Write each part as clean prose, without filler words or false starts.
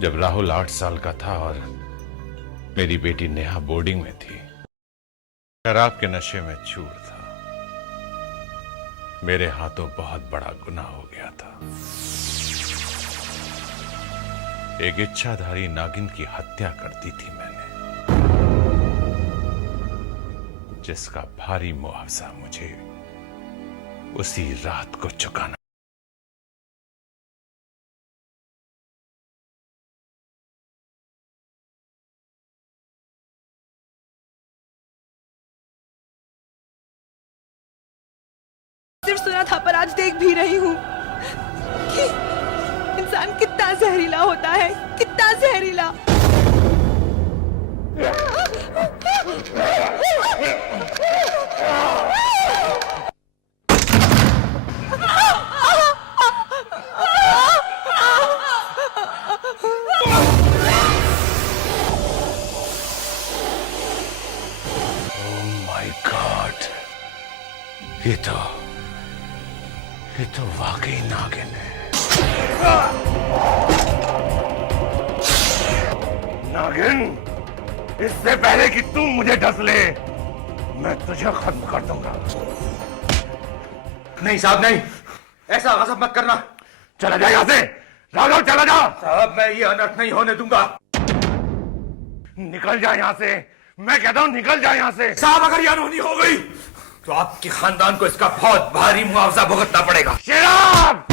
जब राहुल 8 साल का था और मेरी बेटी नेहा बोर्डिंग में थी, शराब के नशे में चूर था। मेरे हाथों बहुत बड़ा गुनाह हो गया था। एक इच्छाधारी नागिन की हत्या कर दी थी मैंने, जिसका भारी मुआवजा मुझे उसी रात को चुकाना। सिर्फ सुना था पर आज देख भी रही हूँ कि इंसान कितना जहरीला होता है, कितना जहरीला। माय गॉड, ये तो वाकई नागिन है। नागिन, इससे पहले कि तुम मुझे डस ले, मैं तुझे खत्म कर दूंगा। नहीं साहब, नहीं, ऐसा गजब मत करना। चला जा यहाँ से, राघव चला जा। साहब, मैं ये अनर्थ नहीं होने दूंगा। निकल जा यहाँ से, मैं कहता हूँ निकल जा यहाँ से। साहब, अगर ये अनहोनी हो गई तो आपके खानदान को इसका बहुत भारी मुआवजा भुगतना पड़ेगा। शराब!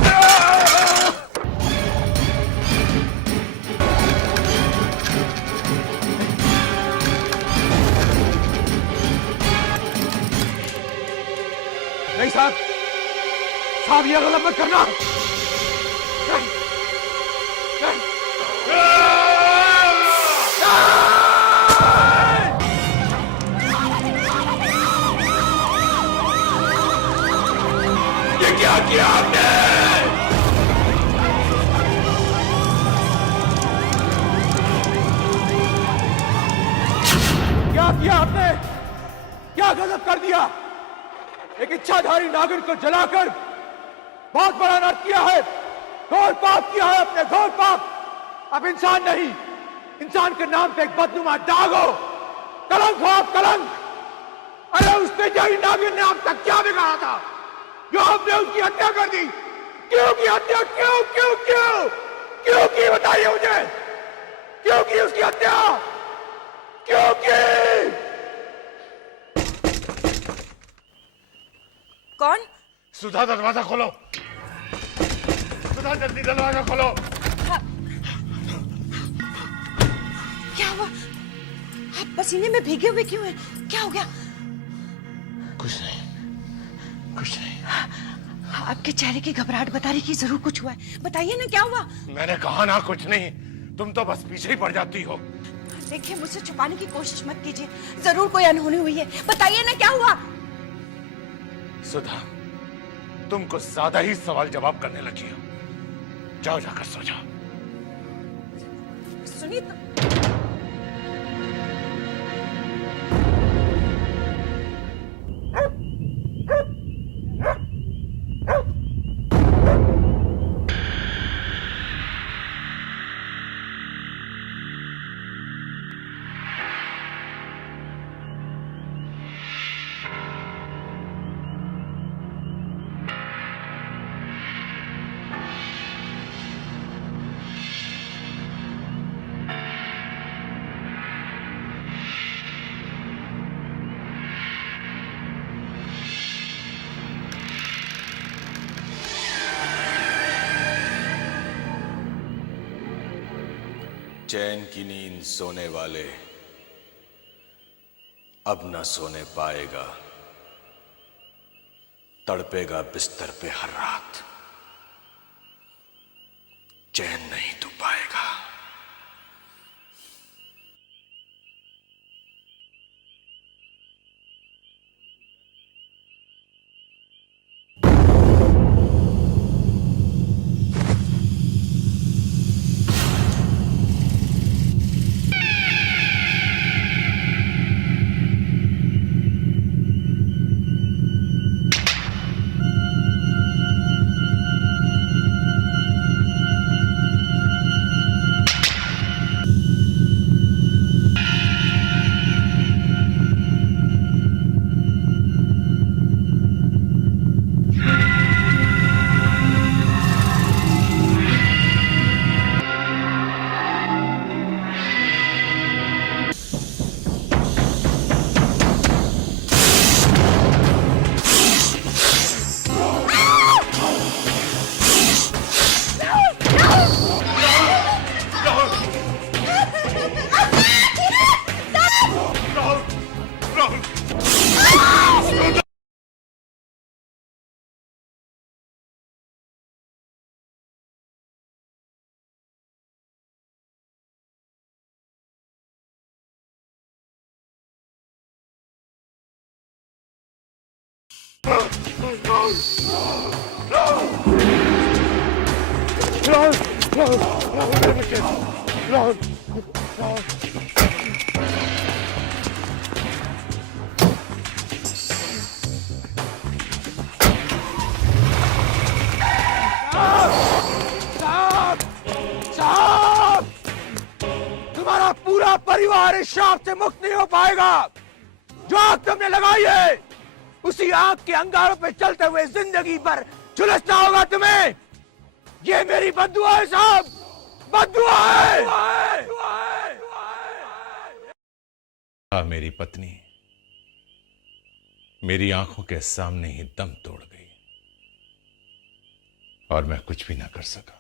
नहीं साहब, साहब ये गलत मत करना। ये क्या किया आपने? क्या किया आपने? क्या गजब कर दिया? एक इच्छाधारी नागिन को जलाकर बहुत बड़ा अनर्थ किया है, घोर पाप किया है अपने, घोर पाप। अब इंसान नहीं, इंसान के नाम पे एक बदनुमा दाग हो, कलंक हो आप, कलंक। अरे उस बेचारी नागिन ने आप तक क्या बिगाड़ा था जो आपने उसकी हत्या कर दी? क्यों की हत्या? क्यों क्यों क्यों क्यों की? बताइए मुझे, क्यों की उसकी हत्या? क्यों की? कौन? सुधा, दरवाजा खोलो। सुधा, जल्दी दरवाजा खोलो। क्या हुआ? आप पसीने में भीगे हुए क्यों हैं? क्या हो गया? कुछ नहीं, कुछ नहीं। आपके चेहरे की घबराहट बता रही कि जरूर कुछ हुआ है। बताइए ना, क्या हुआ? मैंने कहा ना कुछ नहीं, तुम तो बस पीछे ही पड़ जाती हो। देखिए, मुझसे छुपाने की कोशिश मत कीजिए, जरूर कोई अनहोनी हुई है। बताइए ना, क्या हुआ? सुधा, तुम कुछ ज्यादा ही सवाल जवाब करने लगी हो। जाओ, जाकर सो जाओ। सुनिए तो। चैन की नींद सोने वाले अब न सोने पाएगा, तड़पेगा बिस्तर पे हर रात, चैन नहीं तू पाएगा। साहब, तुम्हारा पूरा परिवार इस शाप से मुक्त नहीं हो पाएगा। जो आग तुमने लगाई है, उसी आग के अंगारों पे चलते हुए जिंदगी भर झुलसना होगा तुम्हें। ये मेरी बद्दुआ है साहब, बद्दुआ है। मेरी पत्नी मेरी आंखों के सामने ही दम तोड़ गई और मैं कुछ भी ना कर सका।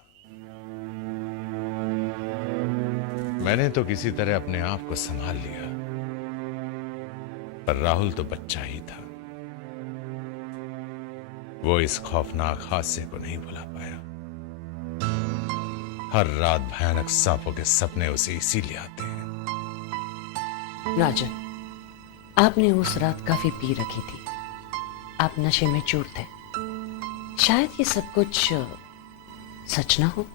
मैंने तो किसी तरह अपने आप को संभाल लिया, पर राहुल तो बच्चा ही था। वो इस खौफनाक हादसे को नहीं भुला पाया। हर रात भयानक सांपों के सपने उसे इसीलिए आते हैं। राजन, आपने उस रात काफी पी रखी थी। आप नशे में चूर थे। शायद ये सब कुछ सच ना हो।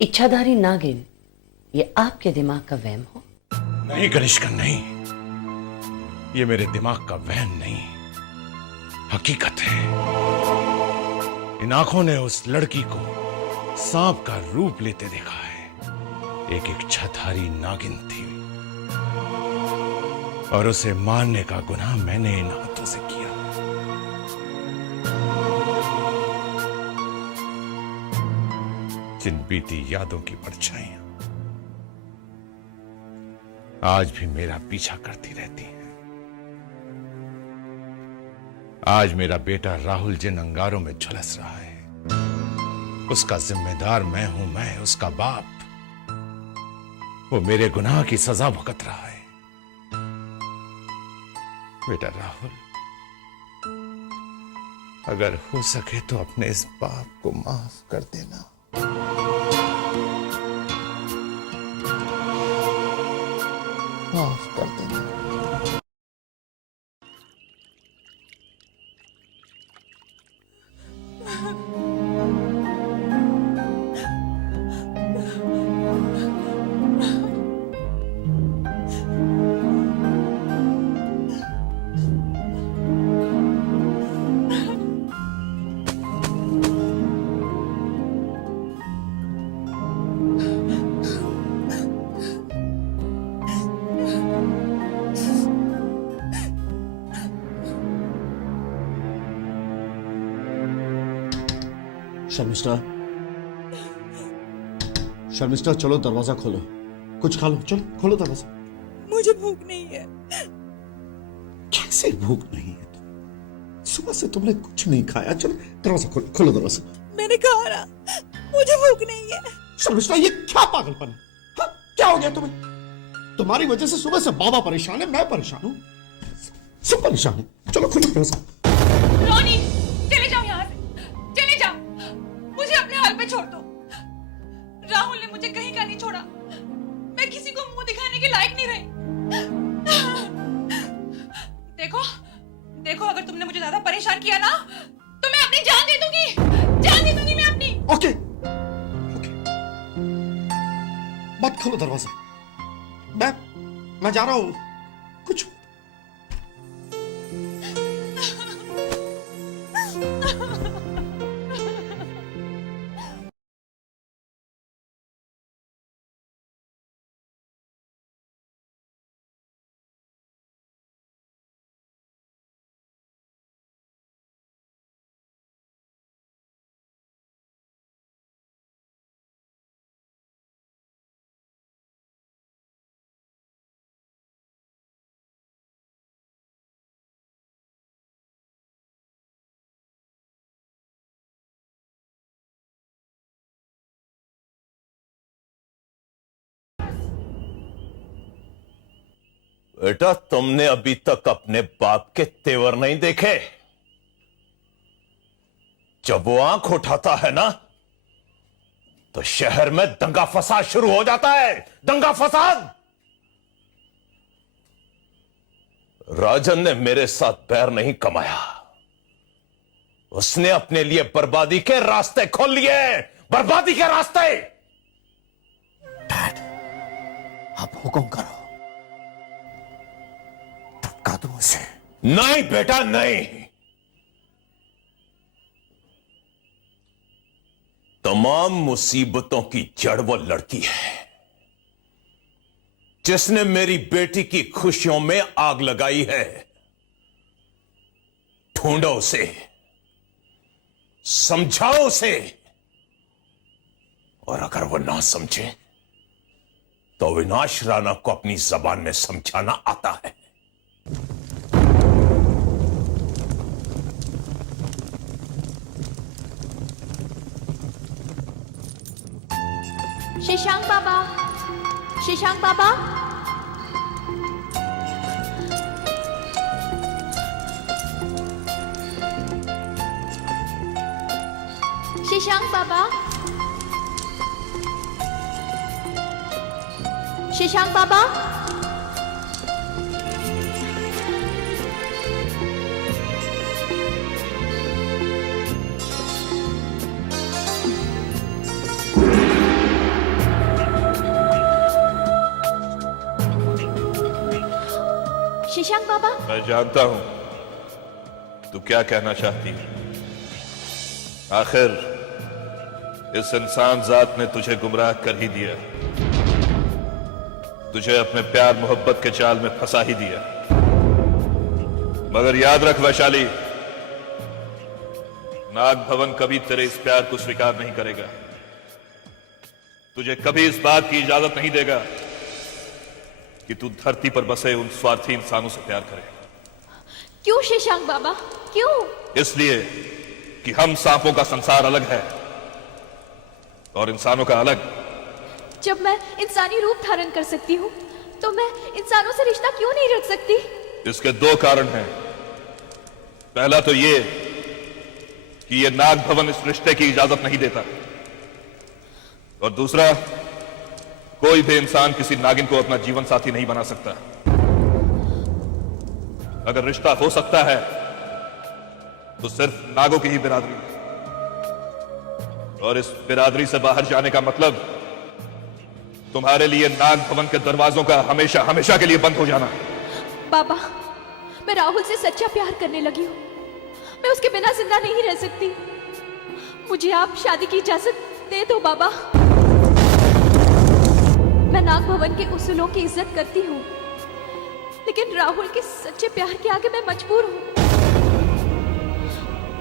इच्छाधारी नागिन ये आपके दिमाग का वहम हो। नहीं कनिष्का, नहीं, ये मेरे दिमाग का वहम नहीं, हकीकत है। इन आंखों ने उस लड़की को सांप का रूप लेते देखा है। एक इच्छाधारी नागिन थी और उसे मारने का गुनाह मैंने इन हाथों से किया। जिन बीती यादों की परछाइयां आज भी मेरा पीछा करती रहती हैं। आज मेरा बेटा राहुल जिन अंगारों में झुलस रहा है, उसका जिम्मेदार मैं हूं, मैं उसका बाप। वो मेरे गुनाह की सजा भुगत रहा है। बेटा राहुल, अगर हो सके तो अपने इस बाप को माफ कर देना। माफ कर देना। शर्मिष्ठा, शर्मिष्ठा, चलो दरवाजा खोलो, कुछ खा लो। चलो खोलो दरवाजा। मुझे भूख नहीं है। कैसे भूख नहीं है? सुबह से तुमने कुछ नहीं खाया। चलो दरवाजा खोलो, खोलो दरवाजा। मैंने कहा ना, मुझे भूख नहीं है। शर्मिष्ठा, ये क्या पागलपन है? हाँ, क्या हो गया तुम्हें? तुम्हारी वजह से सुबह से बाबा परेशान है, मैं परेशान हूं, सब परेशान है। चलो खोलो दरवाजा। रोनी, चले जाओ यहाँ से, चले जाओ। मुझे अपने हाल पे छोड़ दो। राहुल ने मुझे कहीं का नहीं छोड़ा। मैं किसी को मुंह दिखाने के लायक नहीं रही। देखो, देखो, अगर तुमने मुझे ज्यादा परेशान किया ना, तो मैं अपनी जान दे दूंगी। जान दे दूंगी मैं अपनी। ओके, ओके, मत खोलो दरवाजा। मैं जा रहा हूं। कुछ बेटा, तुमने अभी तक अपने बाप के तेवर नहीं देखे। जब वो आंख उठाता है ना, तो शहर में दंगा फसाद शुरू हो जाता है। दंगा फसाद। राजन ने मेरे साथ पैर नहीं कमाया, उसने अपने लिए बर्बादी के रास्ते खोल लिए, बर्बादी के रास्ते। डैड, आप हुक्म करो, धक्का दूं उसे। नहीं बेटा नहीं। तमाम मुसीबतों की जड़ वो लड़की है जिसने मेरी बेटी की खुशियों में आग लगाई है। ढूंढो उसे, समझाओ उसे, और अगर वो ना समझे तो अविनाश राणा को अपनी जबान में समझाना आता है। शशांक बाबा, शशांक बाबा, शशांक बाबा, शशांक बाबा, शशांक बाबा। मैं जानता हूं तू क्या कहना चाहती है। आखिर इस इंसान जात ने तुझे गुमराह कर ही दिया, तुझे अपने प्यार मोहब्बत के जाल में फंसा ही दिया। मगर याद रख वैशाली, नाग भवन कभी तेरे इस प्यार को स्वीकार नहीं करेगा, तुझे कभी इस बात की इजाजत नहीं देगा कि तू धरती पर बसे उन स्वार्थी इंसानों से प्यार करे। क्यों शशांक बाबा, क्यों? इसलिए कि हम सांपों का संसार अलग है और इंसानों का अलग। जब मैं इंसानी रूप धारण कर सकती हूँ तो मैं इंसानों से रिश्ता क्यों नहीं रख सकती? इसके दो कारण हैं। पहला तो ये कि ये नाग भवन इस रिश्ते की इजाजत नहीं देता, और दूसरा, कोई भी इंसान किसी नागिन को अपना जीवन साथी नहीं बना सकता। अगर रिश्ता हो सकता है तो सिर्फ नागों की ही बिरादरी, और इस बिरादरी से बाहर जाने का मतलब तुम्हारे लिए नाग भवन के दरवाजों का हमेशा हमेशा के लिए बंद हो जाना। बाबा, मैं राहुल से सच्चा प्यार करने लगी हूँ, मैं उसके बिना जिंदा नहीं रह सकती। मुझे आप शादी की इजाजत दे दो बाबा। मैं नाग भवन के उसूलों की इज्जत करती हूँ, लेकिन राहुल के सच्चे प्यार के आगे मैं मजबूर हूँ।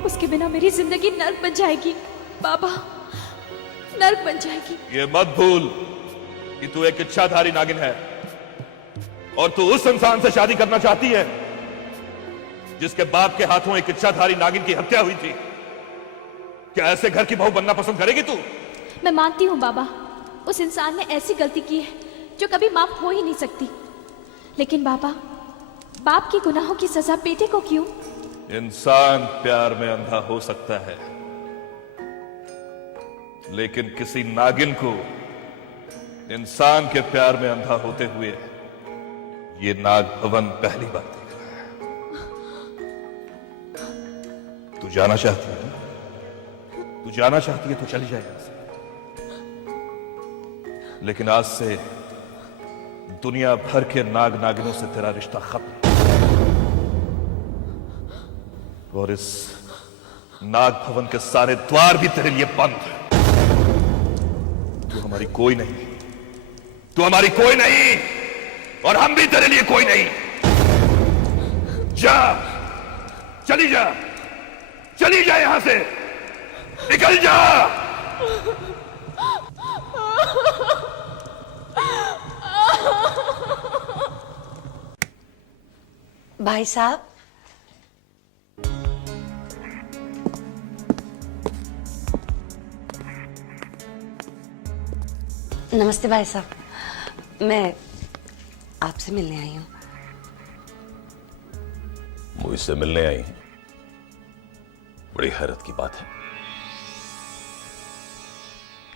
उसके बिना मेरी जिंदगी नर्क बन जाएगी बाबा, नर्क बन जाएगी। ये मत भूल कि तू एक इच्छाधारी नागिन है, और तू उस इंसान से शादी करना चाहती है जिसके बाप के हाथों एक इच्छाधारी नागिन की हत्या हुई थी। क्या ऐसे घर की बहू बनना पसंद करेगी तू? मैं मानती हूँ बाबा, उस इंसान ने ऐसी गलती की है जो कभी माफ हो ही नहीं सकती, लेकिन बाबा, बाप की गुनाहों की सजा बेटे को क्यों? इंसान प्यार में अंधा हो सकता है, लेकिन किसी नागिन को इंसान के प्यार में अंधा होते हुए ये नाग भवन पहली बार देख रहा है। तू जाना चाहती है? तू जाना चाहती है तो चली जाए यहां से, लेकिन आज से दुनिया भर के नाग नागिनों से तेरा रिश्ता खत्म, और इस नाग भवन के सारे द्वार भी तेरे लिए बंद। तू हमारी कोई नहीं, तू हमारी कोई नहीं, और हम भी तेरे लिए कोई नहीं। जा, चली जा, चली जा यहां से, निकल जा। भाई साहब, नमस्ते भाई साहब, मैं आपसे मिलने आई हूं। मुझसे मिलने आई हैं? बड़ी हैरत की बात है।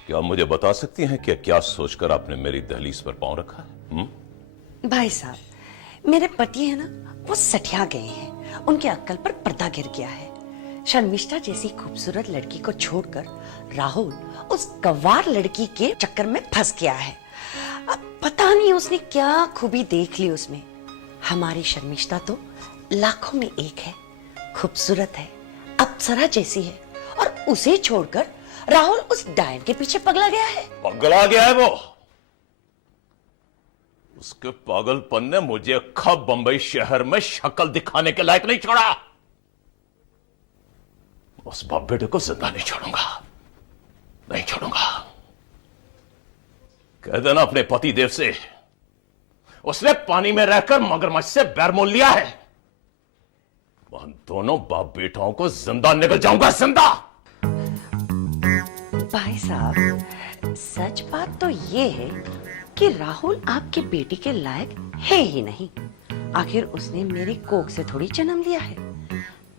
क्या आप मुझे बता सकती हैं कि क्या सोचकर आपने मेरी दहलीज पर पांव रखा है? भाई साहब, मेरे पति है ना, वो सठिया गए हैं, उनके अक्ल पर पर्दा गिर गया है। शर्मिष्ठा जैसी खूबसूरत लड़की को छोड़कर राहुल उस गंवार लड़की के चक्कर में फंस गया है। अब पता नहीं उसने क्या खूबी देख ली उसमें। हमारी शर्मिष्ठा तो लाखों में एक है, खूबसूरत है, अप्सरा जैसी है, और उसे छोड़कर राहुल उस डायन के पीछे पगला गया है। पगला गया है वो। उसके पागलपन ने मुझे खब बंबई शहर में शक्ल दिखाने के लायक नहीं छोड़ा। उस बाप बेटे को जिंदा नहीं छोड़ूंगा, नहीं छोड़ूंगा। कह देना अपने पति देव से, उसने पानी में रहकर मगरमच्छ से बैर मोल लिया है। वह दोनों बाप बेटाओं को जिंदा निकल जाऊंगा, जिंदा। भाई साहब, सच बात तो ये है कि राहुल आपके बेटी के लायक है ही नहीं। आखिर उसने मेरी कोख से थोड़ी जन्म लिया है।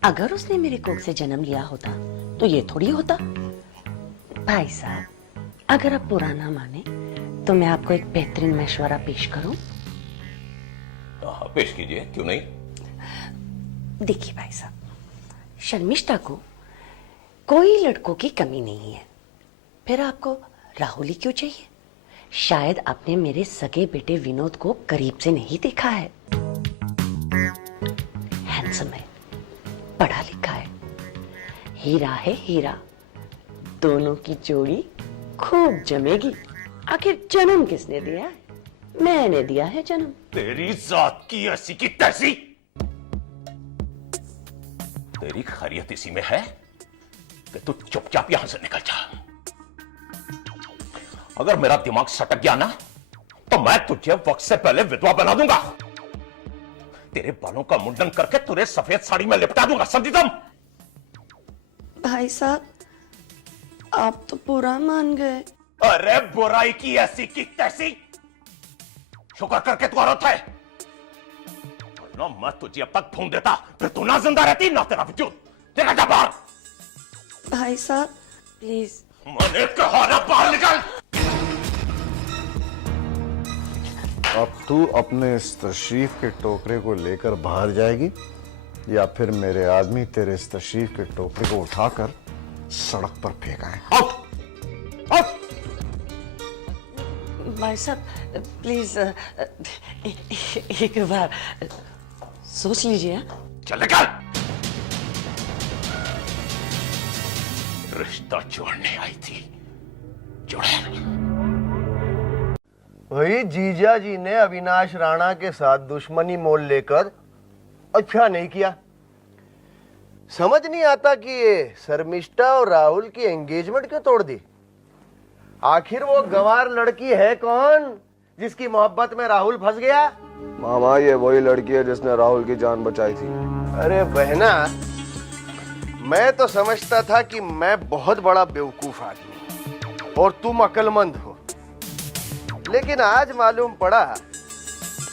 अगर उसने मेरे कोख से जन्म लिया होता तो ये थोड़ी होता। भाई साहब, अगर आप बुरा ना माने तो मैं आपको एक बेहतरीन मशवरा पेश करूं। पेश कीजिए, क्यों नहीं। देखिए भाई साहब, शर्मिष्ठा को कोई लड़कों की कमी नहीं है, फिर आपको राहुल ही क्यों चाहिए? शायद आपने मेरे सगे बेटे विनोद को करीब से नहीं देखा है। हैंडसम है, पढ़ा लिखा है, हीरा है हीरा। दोनों की जोड़ी खूब जमेगी। आखिर जन्म किसने दिया है? मैंने दिया है जन्म। तेरी जात की ऐसी की तैसी। तेरी खैरियत इसी में है कि तू चुपचाप यहां से निकल जा। अगर मेरा दिमाग सटक गया ना तो मैं तुझे वक्त से पहले विधवा बना दूंगा। तेरे बालों का मुंडन करके तुझे सफेद साड़ी में लिपटा दूंगा, समझी तुम? भाई साहब, आप तो बुरा मान गए। अरे बुराई की ऐसी की तैसी। शुक्र करके तू औरत है, वरना मैं तुझे अब तक ढूंढ देता, फिर तू ना जिंदा रहती ना तेरा वजूद। तेरा जा बाहर। भाई साहब प्लीज। मैंने कहा ना बाहर निकल। अब तू अपने इस तशरीफ के टोकरे को लेकर बाहर जाएगी या फिर मेरे आदमी तेरे इस तशरीफ के टोकरे को उठाकर सड़क पर फेंकाएं। भाई साहब प्लीज एक बार सोच लीजिए। चल निकल। रिश्ता जोड़ने आई थी, जोड़े। भाई जीजा जी ने अविनाश राणा के साथ दुश्मनी मोल लेकर अच्छा नहीं किया। समझ नहीं आता कि ये शर्मिष्ठा और राहुल की एंगेजमेंट क्यों तोड़ दी। आखिर वो गंवार लड़की है कौन जिसकी मोहब्बत में राहुल फंस गया? मामा, ये वही लड़की है जिसने राहुल की जान बचाई थी। अरे बहना, मैं तो समझता था कि मैं बहुत बड़ा बेवकूफ आदमी और तुम अक्लमंद हो, लेकिन आज मालूम पड़ा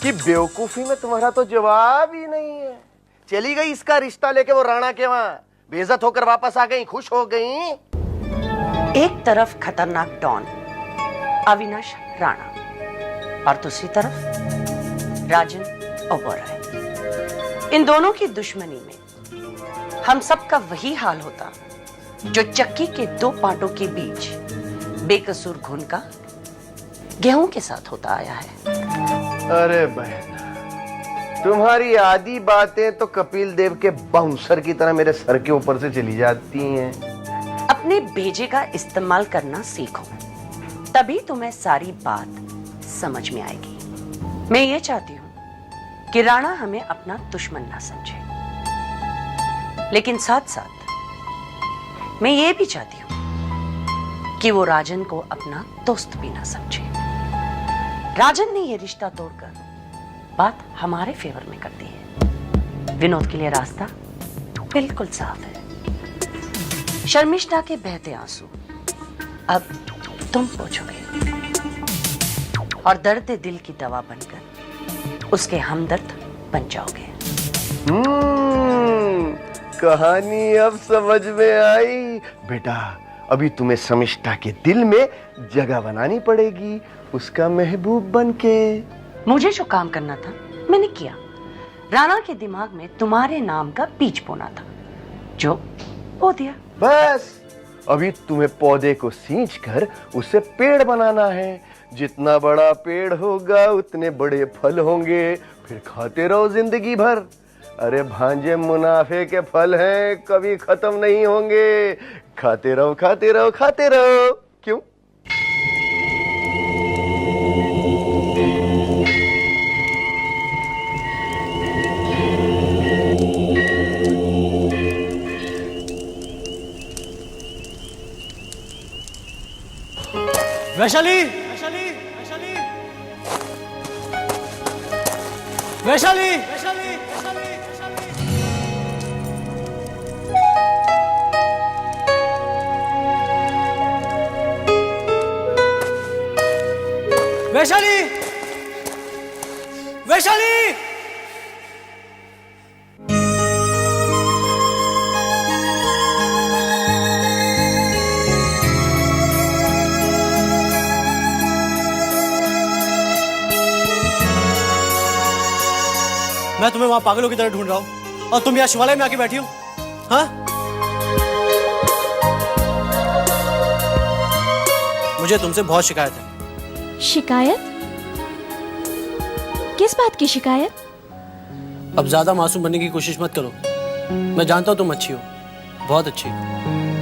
कि बेवकूफी में तुम्हारा तो जवाब ही नहीं है। चली गई इसका रिश्ता लेके वो राणा के वहां, बेइज्जत होकर वापस आ गई, खुश हो गई। एक तरफ खतरनाक डॉन अविनाश राणा और दूसरी तरफ राजन ओबेरॉय। इन दोनों की दुश्मनी में हम सबका वही हाल होता जो चक्की के दो पाटों के बीच बेकसूर घुन का गेहूं के साथ होता आया है। अरे बहना, तुम्हारी आधी बातें तो कपिल देव के बाउंसर की तरह मेरे सर के ऊपर से चली जाती हैं। अपने भेजे का इस्तेमाल करना सीखो, तभी तुम्हें सारी बात समझ में आएगी। मैं ये चाहती हूं कि राणा हमें अपना दुश्मन ना समझे, लेकिन साथ साथ मैं ये भी चाहती हूं कि वो राजन को अपना दोस्त भी ना समझे। राजन ने ये रिश्ता तोड़कर बात हमारे फेवर में कर दी है। विनोद के लिए रास्ता बिल्कुल साफ है। शर्मिष्ठा के बहते आंसू अब तुम पोंछोगे और दर्द दिल की दवा बनकर उसके हमदर्द बन जाओगे। कहानी अब समझ में आई। बेटा, अभी तुम्हें शर्मिष्ठा के दिल में जगह बनानी पड़ेगी, उसका महबूब बनके। मुझे जो काम करना था मैंने किया। राणा के दिमाग में तुम्हारे नाम का बीज बोना था, जो बो दिया। बस अभी तुम्हें पौधे को सींच कर उसे पेड़ बनाना है। जितना बड़ा पेड़ होगा उतने बड़े फल होंगे, फिर खाते रहो जिंदगी भर। अरे भांजे, मुनाफे के फल हैं, कभी खत्म नहीं होंगे। खाते रहो खाते रहो खाते रहो। क्यों? वैशाली, वैशाली, वैशाली, वैशाली। मैं तुम्हें वहां पागलों की तरह ढूंढ रहा हूं और तुम यहाँ शिवालय में आके बैठी हो। हाँ, मुझे तुमसे बहुत शिकायत है। शिकायत? किस बात की शिकायत? अब ज्यादा मासूम बनने की कोशिश मत करो। मैं जानता हूं तुम अच्छी हो, बहुत अच्छी,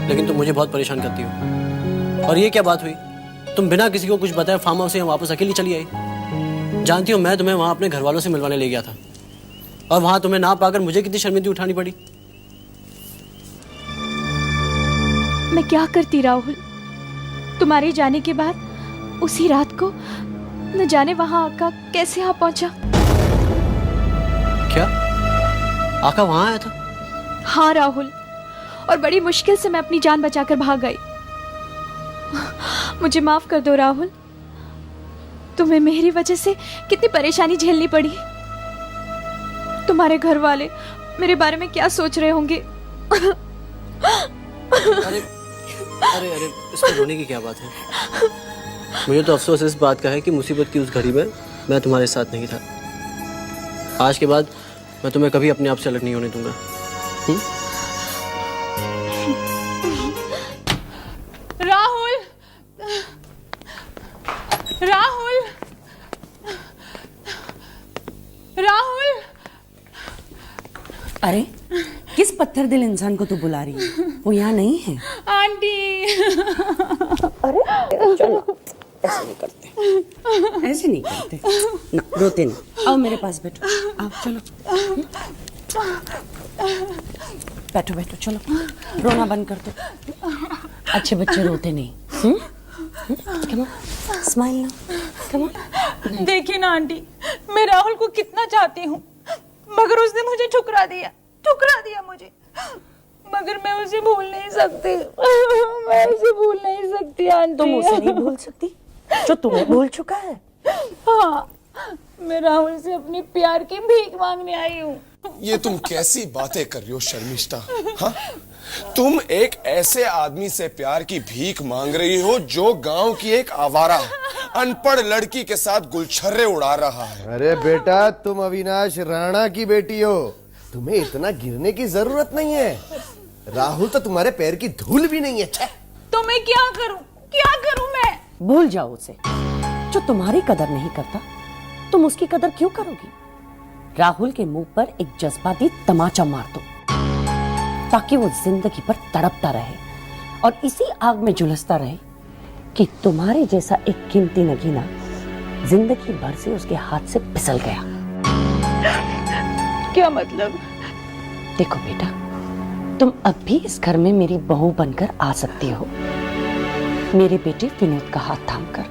लेकिन तुम मुझे बहुत परेशान करती हो। और ये क्या बात हुई, तुम बिना किसी को कुछ बताए फार्म हाउस से वापस अकेली चली आई। जानती हो, मैं तुम्हें वहां अपने घर वालों से मिलवाने ले गया था और वहां तुम्हें ना पाकर मुझे कितनी शर्मिंदगी उठानी पड़ी। मैं क्या करती राहुल? तुम्हारे जाने के बाद उसी रात को न जाने वहां आका कैसे आ पहुंचा। क्या आका वहां आया था? हाँ राहुल, और बड़ी मुश्किल से मैं अपनी जान बचाकर भाग गई। मुझे माफ कर दो राहुल, तुम्हें मेरी वजह से कितनी परेशानी झेलनी पड़ी। तुम्हारे घर वाले मेरे बारे में क्या सोच रहे होंगे? अरे अरे अरे, इसमें रोने की क्या बात है? मुझे तो अफसोस इस बात का है कि मुसीबत की उस घड़ी में मैं तुम्हारे साथ नहीं था। आज के बाद मैं तुम्हें कभी अपने आप से अलग नहीं होने दूंगा। राहुल, राहुल, राहुल। अरे, किस पत्थर दिल इंसान को तू बुला रही है? वो यहाँ नहीं है। आंटी। अरे चलो, ऐसे नहीं करते, ऐसे नहीं करते ना, रोते नहीं। आओ मेरे पास बैठो, आओ चलो, बैठो बैठो, चलो रोना बंद कर दो। अच्छे बच्चे रोते नहीं। कम ऑन, स्माइल ना, कम ऑन। देखिए ना आंटी, मैं राहुल को कितना चाहती हूँ, मगर उसने मुझे ठुकरा दिया मुझे। मगर मैं उसे भूल नहीं सकती। मैं उसे भूल नहीं सकती आंटी। तुम उसे नहीं भूल सकती जो तुम्हें भूल चुका है। हाँ, मैं राहुल से अपने प्यार की भीख मांगने आई हूँ। ये तुम कैसी बातें कर रही हो शर्मिष्ठा? हाँ, तुम एक ऐसे आदमी से प्यार की भीख मांग रही हो जो गांव की एक आवारा अनपढ़ लड़की के साथ गुलछर्रे उड़ा रहा है। अरे बेटा, तुम अविनाश राणा की बेटी हो, तुम्हें इतना गिरने की जरूरत नहीं है। राहुल तो तुम्हारे पैर की धूल भी नहीं है। तो मैं क्या करूं मैं? भूल जाओ उसे। जो तुम्हारी कदर नहीं करता, तुम उसकी कदर क्यों करोगी? राहुल के मुंह पर एक जज्बाती तमाचा मार दो, ताकि वो जिंदगी पर तड़पता रहे और इसी आग में झुलसता रहे कि तुम्हारे जैसा एक कीमती नगीना जिंदगी भर से उसके हाथ से फिसल गया। क्या मतलब? देखो बेटा, तुम अब भी इस घर में मेरी बहू बनकर आ सकती हो, मेरे बेटे विनोद का हाथ थामकर।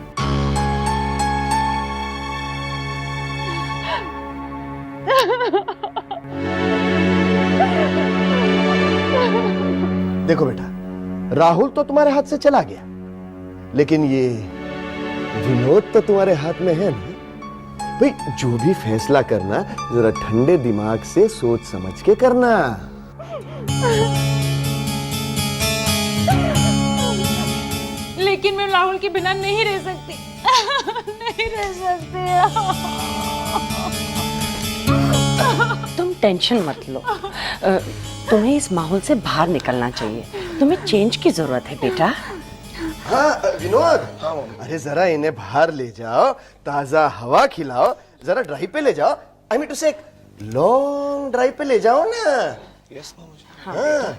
देखो बेटा, राहुल तो तुम्हारे हाथ से चला गया, लेकिन ये विनोद तो तुम्हारे हाथ में है ना। भाई, जो भी फैसला करना जरा ठंडे दिमाग से सोच समझ के करना। लेकिन मैं राहुल के बिना नहीं रह सकती। नहीं रह सकती। तुम टेंशन मत लो। तुम्हें इस माहौल से बाहर निकलना चाहिए। तुम्हें चेंज की जरूरत है बेटा। हाँ विनोद, अरे जरा इन्हें बाहर ले जाओ, ताजा हवा खिलाओ, जरा ड्राइव पे ले जाओ। आई मीन टू से लॉन्ग ड्राइव पे ले जाओ ना। यस मामूजी। हाँ,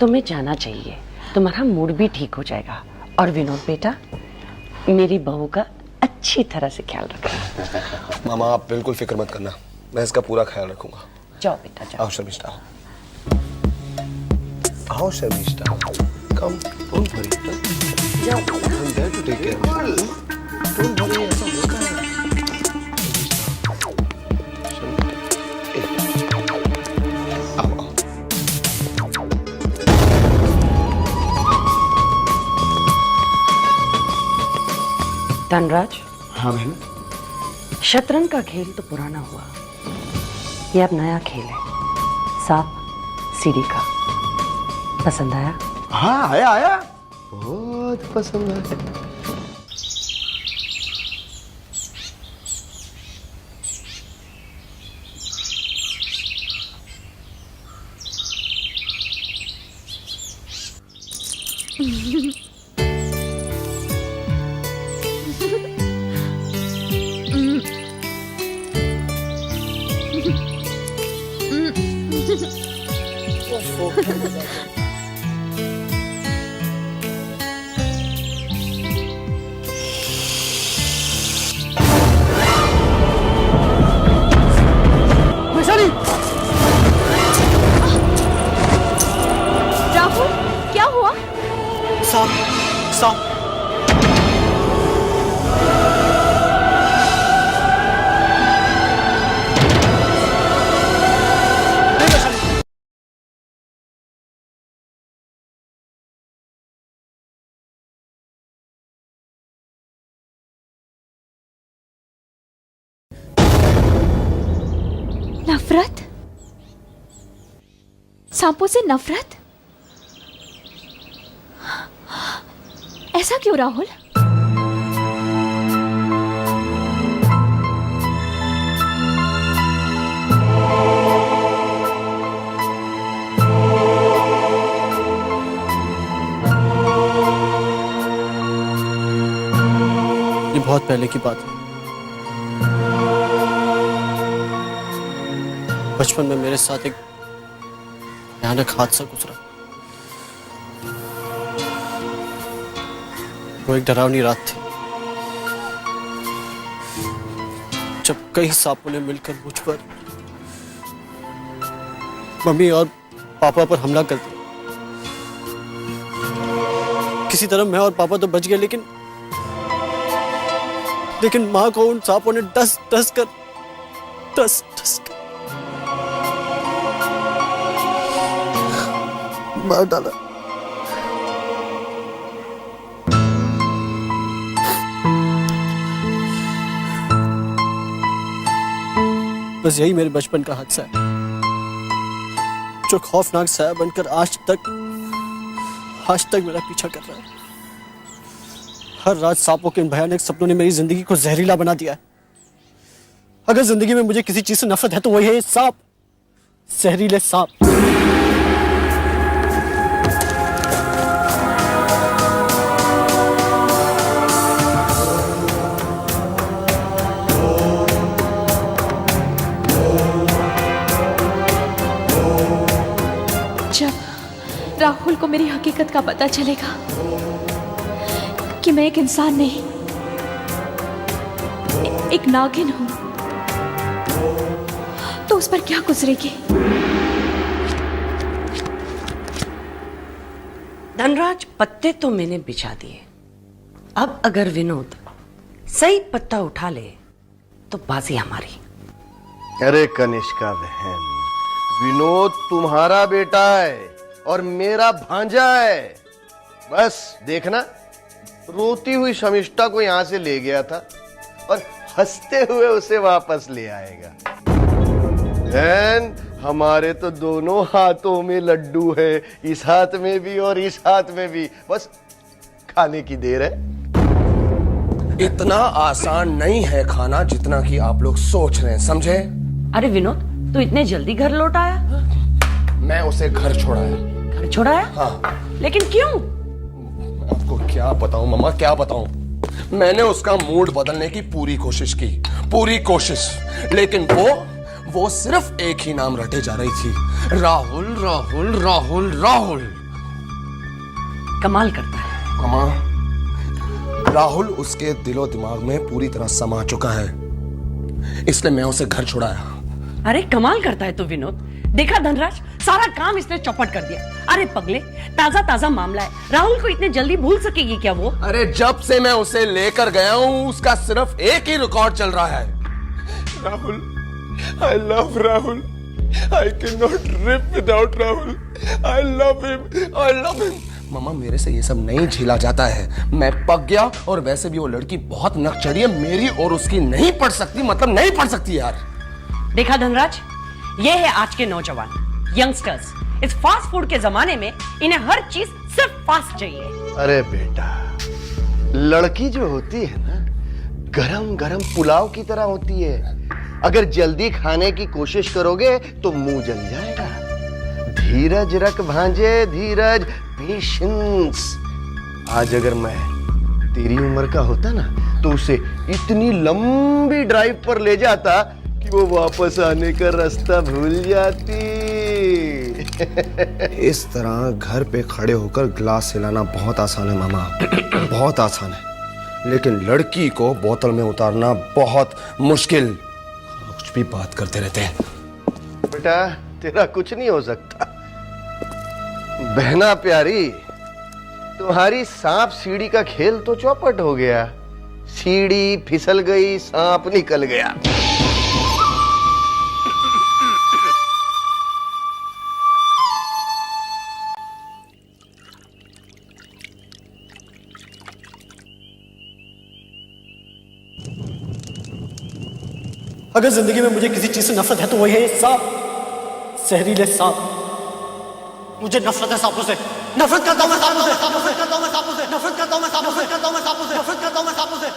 तुम्हें जाना चाहिए, तुम्हारा मूड भी ठीक हो जाएगा। और विनोद बेटा, मेरी बहू का अच्छी तरह से ख्याल रखना। मामा आप बिल्कुल फिक्र मत करना, मैं इसका पूरा ख्याल रखूंगा। जाओ बेटा जाओ। आओ शर्मिष्ठा, आओ शर्मिष्ठा, कम, डोंट वरी, जाओ। I am there to take care, don't worry, ऐसा होगा। धनराज। हाँ बहन। शतरंज का खेल तो पुराना हुआ, ये अब नया खेल है, सांप सीढ़ी का। पसंद आया? हाँ आया आया, बहुत पसंद आया। राहुल, क्या हुआ? सांप, सांप। नफरत? सांपों से नफरत? ऐसा क्यों राहुल? ये बहुत पहले की बात है। बचपन में मेरे साथ एक भयानक हादसा गुजरा। वो एक डरावनी रात थी जब कई सांपों ने मिलकर मुझ पर, मम्मी और पापा पर हमला कर दिया। किसी तरह मैं और पापा तो बच गए, लेकिन माँ को उन सांपों ने डस डस कर मार डाला। बस यही मेरे बचपन का हादसा है, जो खौफनाक साया बनकर आज तक मेरा पीछा कर रहा है। हर रात सांपों के इन भयानक सपनों ने मेरी जिंदगी को जहरीला बना दिया है। अगर जिंदगी में मुझे किसी चीज से नफरत है तो वही है सांप, जहरीले सांप। जब राहुल को मेरी हकीकत का पता चलेगा कि मैं एक इंसान नहीं, एक नागिन हूं, तो उस पर क्या गुजरेगी? धनराज, पत्ते तो मैंने बिछा दिए, अब अगर विनोद सही पत्ता उठा ले तो बाजी हमारी। अरे कनिष्का बहन, विनोद तुम्हारा बेटा है और मेरा भांजा है। बस देखना, रोती हुई शमिष्ठा को यहां से ले गया था और हंसते हुए उसे वापस ले आएगा। बहन, हमारे तो दोनों हाथों में लड्डू है, इस हाथ में भी और इस हाथ में भी, बस खाने की देर है। इतना आसान नहीं है खाना जितना कि आप लोग सोच रहे हैं, समझे? अरे विनोद, तू इतने जल्दी घर लौट आया? मैं उसे घर छोड़ाया। घर छोड़ाया? हाँ। लेकिन क्यों? आपको क्या बताऊं मम्मा, क्या बताऊं। मैंने उसका मूड बदलने की पूरी कोशिश की, पूरी कोशिश, लेकिन वो सिर्फ एक ही नाम रटे जा रही थी, राहुल राहुल राहुल राहुल। कमाल करता है। मम्मा, राहुल उसके दिलो दिमाग में पूरी तरह समा चुका है, इसलिए मैं उसे घर छुड़ाया। अरे कमाल करता है तो विनोद। देखा धनराज, सारा काम इसने चौपट कर दिया। अरे पगले, ताजा ताजा मामला है, राहुल को इतने जल्दी भूल सकेगी क्या वो? अरे जब से मैं उसे लेकर गया हूं उसका सिर्फ एक ही रिकॉर्ड चल रहा है, Rahul. I love Rahul, I can not live without Rahul, I love him, I love him. मामा, मेरे से ये सब नहीं झेला जाता है, मैं पक गया। और वैसे भी वो लड़की बहुत नकचढ़ी है, मेरी और उसकी नहीं पड़ सकती, मतलब नहीं पड़ सकती यार। देखा धनराज, ये है आज के नौजवान, यंगस्टर्स। इस फास्ट फूड के जमाने में इन्हें हर चीज सिर्फ फास्ट चाहिए। अरे बेटा, लड़की जो होती है ना, गरम गरम पुलाव की तरह होती है। अगर जल्दी खाने की कोशिश करोगे तो मुंह जल जाएगा। धीरज रख भांजे, धीरज, पेशेंस। आज अगर मैं तेरी उम्र का होता ना तो उसे इतनी लंबी ड्राइव पर ले जाता कि वो वापस आने का रास्ता भूल जाती। इस तरह घर पे खड़े होकर ग्लास हिलाना बहुत आसान है मामा, बहुत आसान है, लेकिन लड़की को बोतल में उतारना बहुत मुश्किल। कुछ भी बात करते रहते हैं। बेटा, तेरा कुछ नहीं हो सकता। बहना प्यारी, तुम्हारी सांप सीढ़ी का खेल तो चौपट हो गया। सीढ़ी फिसल गई, सांप निकल गया। अगर जिंदगी में मुझे किसी चीज से नफरत है तो वो है सांप, जहरीले सांप। मुझे नफरत है सांपों से, नफरत करता हूं मैं सांपों से, नफरत करता हूं मैं सांपों से, नफरत करता हूं मैं सांपों से, नफरत करता हूं मैं सांपों से, नफरत करता हूं मैं सांपों से।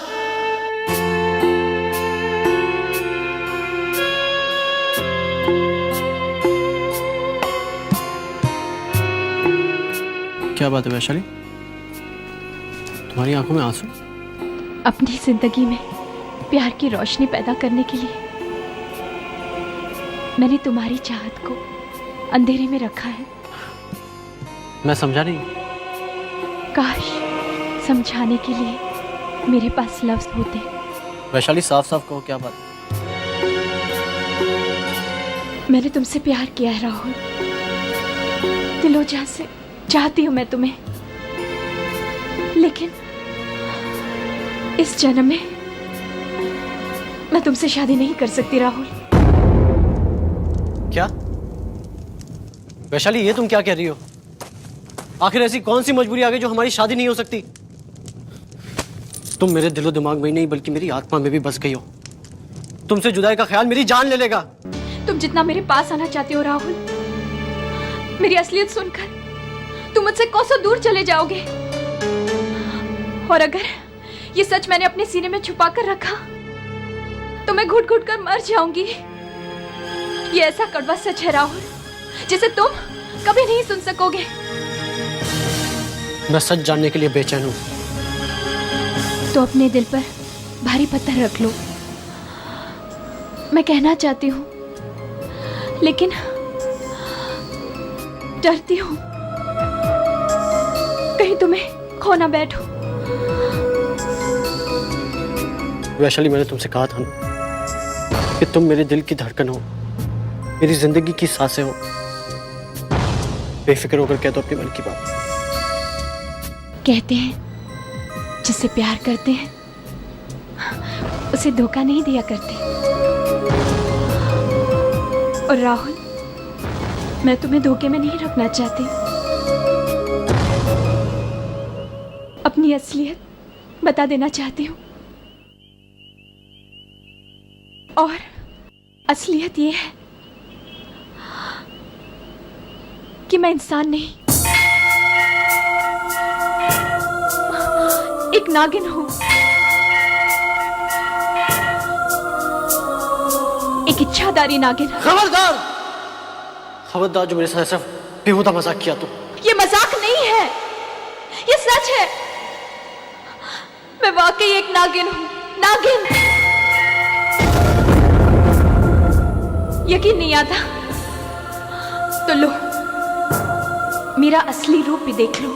क्या बात है वैशाली, तुम्हारी आंखों में आंसू? अपनी जिंदगी में प्यार की रोशनी पैदा करने के लिए मैंने तुम्हारी चाहत को अंधेरे में रखा है। मैं समझा नहीं। काश समझाने के लिए मेरे पास लफ्ज होते। वैशाली, साफ साफ कहो, क्या बात? मैंने तुमसे प्यार किया है राहुल, दिलो जान से चाहती हूं मैं तुम्हें, लेकिन इस जन्म में मैं तुमसे शादी नहीं कर सकती राहुल। क्या वैशाली, ये तुम क्या कह रही हो? आखिर ऐसी कौन सी मजबूरी आ गई जो हमारी शादी नहीं हो सकती? तुम मेरे दिलो दिमाग में ही नहीं बल्कि मेरी आत्मा में भी बस गई हो। तुमसे जुदाई का ख्याल मेरी जान ले लेगा। तुम जितना मेरे पास आना चाहते हो राहुल, मेरी असलियत सुनकर तुम मुझसे कोसों दूर चले जाओगे। और अगर ये सच मैंने अपने सीने में छुपा कर रखा तो मैं घुट घुट कर मर जाऊंगी। ये ऐसा कड़वा सच है राहुल जिसे तुम कभी नहीं सुन सकोगे। मैं सच जानने के लिए बेचैन हूं। तो अपने दिल पर भारी पत्थर रख लो। मैं कहना चाहती हूं लेकिन डरती हूं कहीं तुम्हें खो ना बैठो। वैशाली, मैंने तुमसे कहा था ना कि तुम मेरे दिल की धड़कन हो, मेरी जिंदगी की सांसें हो। बेफिक्र होकर कह दो अपने मन की बात। कहते हैं जिससे प्यार करते हैं उसे धोखा नहीं दिया करते। और राहुल, मैं तुम्हें धोखे में नहीं रखना चाहती। अपनी असलियत बता देना चाहती हूँ। और असलियत ये है कि मैं इंसान नहीं, एक नागिन हूं। एक इच्छाधारी नागिन। खबरदार! खबरदार जो मेरे साथ सिर्फ बेहुदा मजाक किया तो। ये मजाक नहीं है, ये सच है। मैं वाकई एक नागिन हूं, नागिन। यकीन नहीं आता तो लो, मेरा असली रूप भी देख लो।